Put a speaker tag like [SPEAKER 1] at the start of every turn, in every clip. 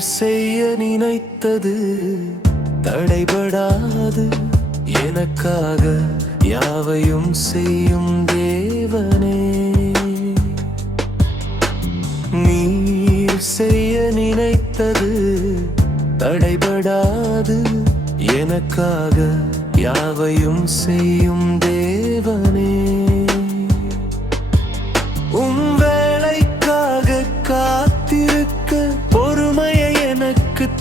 [SPEAKER 1] செய்ய நினைத்தது தடைபடாது. எனக்காக யாவையும் செய்யும் தேவனே. நீர் செய்ய நினைத்தது தடைபடாது. எனக்காக யாவையும் செய்யும் தேவனே.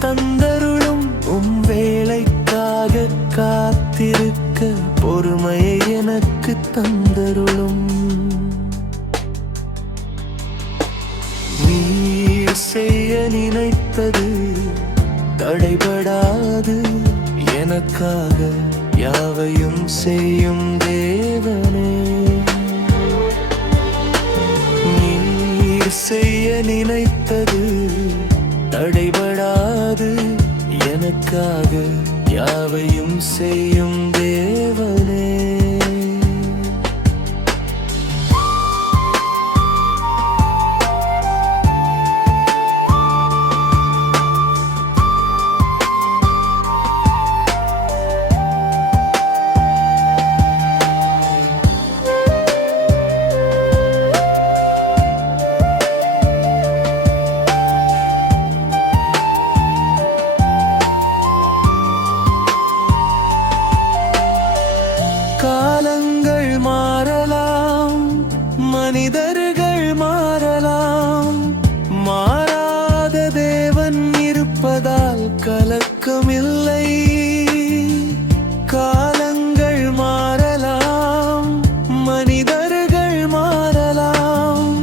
[SPEAKER 1] தந்தருளும் உம் வேலைக்காக காத்திருக்க பொறுமையை எனக்கு தந்தருளும். நீர் செய்ய நினைத்தது தடைபடாது. எனக்காக யாவையும் செய்யும் தேவனே. நீர் செய்ய நினைத்தது தடைபடாது. எனக்காக யாவையும் செய்யும் மாறாத தேவன் இருப்பதால் கலக்கமில்லை. காலங்கள் மாறலாம் மனிதர்கள் மாறலாம்.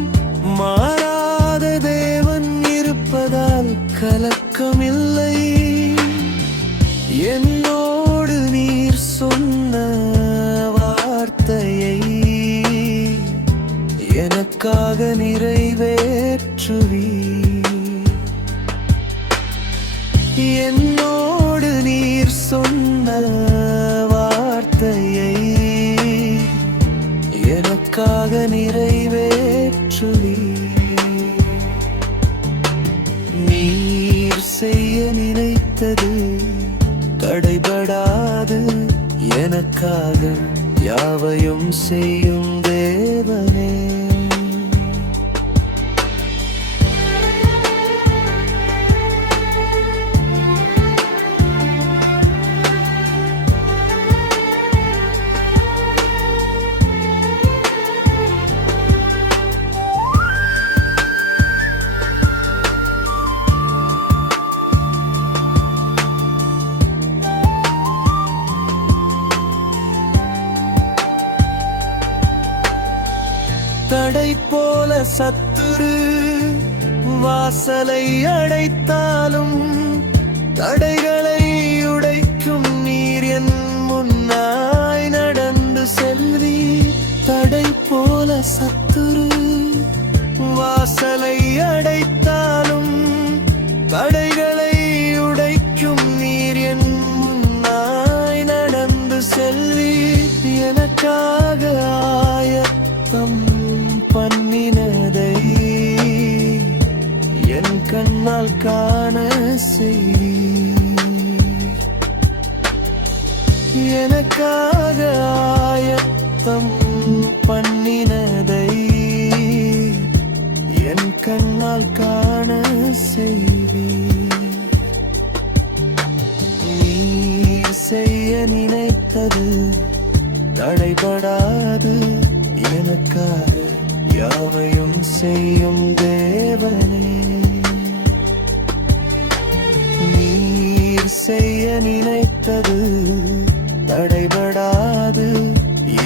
[SPEAKER 1] மாறாத தேவன் இருப்பதால் கலக்கமில்லை. என்னோடு நீர் சொன்ன வார்த்தையை எனக்காக நிறைவேற்றுவி எனக்காக நிறைவேற்றுவி நீர் செய்ய நினைத்தது தடைபடாது. எனக்காக யாவையும் செய்யும் தேவனே. தடை போல சத்துரு வாசலை அடைத்தாலும் தடைகளை உடைக்கும் நீர் என் முன்னாய் நடந்து செல்வி தடை போல சத்துரு வாசலை அடைத்தாலும் தடைகளை உடைக்கும் நீர் என் முன்னாய் நடந்து செல்வி எனக்காக ஆயத்தம் கண்ணால் காண செய்வீர் எனக்காக ஆயத்தம் பண்ணினதை என் கண்ணால் காண செய்வீர் நீ செய்ய நினைத்தது தடைபடாது. எனக்காக யாவையும் செய்யும் தேவனே. செய்ய நினைத்தது தடைபடாது.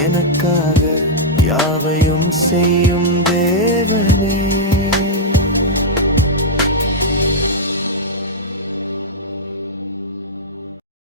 [SPEAKER 1] எனக்காக யாவையும் செய்யும் தேவனே.